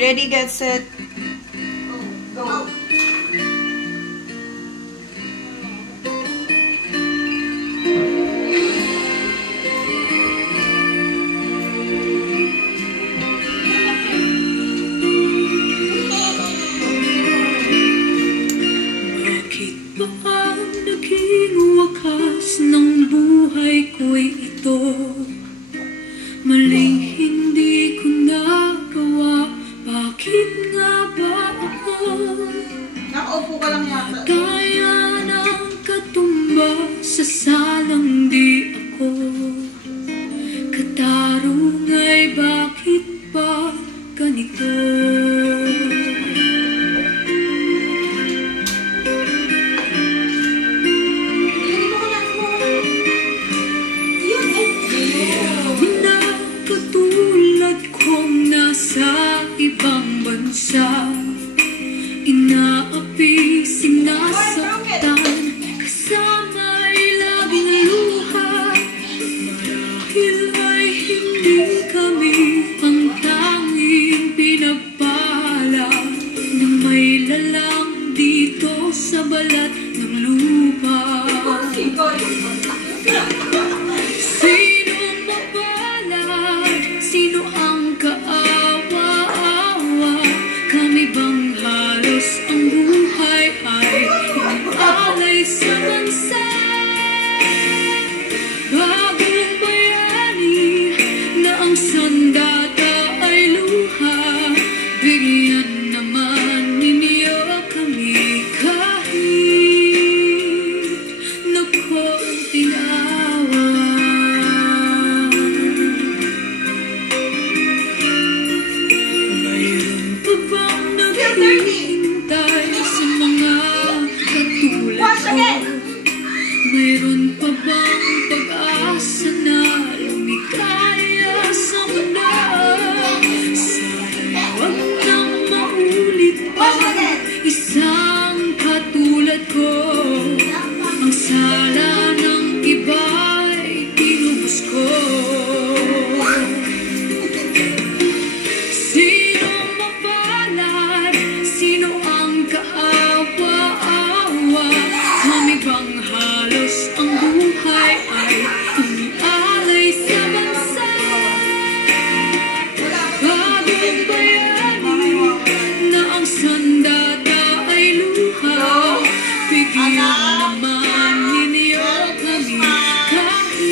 Ready, get set. Go. Bakit ba ang naging wakas ng buhay ko'y ito? Maling hindi ko nagawa. Bakit nga ba ako Nakaupo ka lang yata. kaya ng katumba sa salang di ako? Katarungay, bakit ba ganito? Sa ibang bansa, inaapi, sinasaktan, kasama'y laging luha. Marahil ay hindi kami ang tanging pinagpala na may lalang dito sa balat ng lupa. Sino mapalad? Sino ang kaawa-awa? Kami bang halos ang buhay ay inaalay sa bansa? Bagong bayani na ang sandata ay luha. Bigyan naman ninyo kami kahit na konting awa. Naghihintay sa mga katulad ko. Mayroon pa bang pag-asa na lumikaya sa mundo? Sana wag nang maulit pa isang katulad ko. Ang sala ng iba'y tinubos ko. Sino ang kaawa-awa? Kami bang halos ang buhay ay umialay sa bansa? Bagong bayani na ang sandata ay luha. Bigyan naman ninyo kami kahit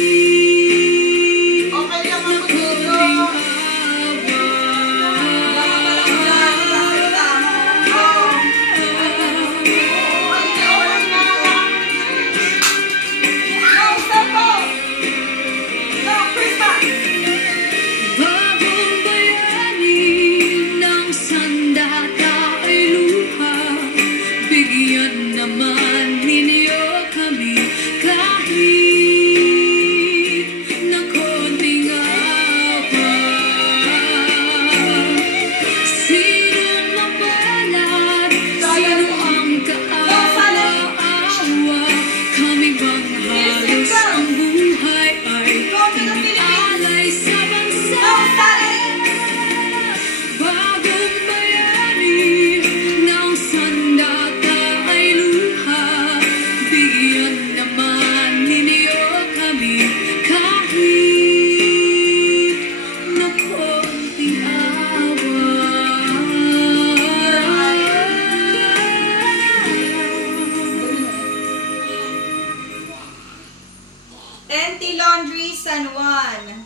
na konting awa. Naman ninyo kami kahit na konting awa. Sino mapalad? Sino ang kaawa-awa? Kami bang halos ang buhay ay inialay sa bansa? Bagong bayani ng sandata naman ninyo kami kahit na konting awa. NT Laundry San Juan.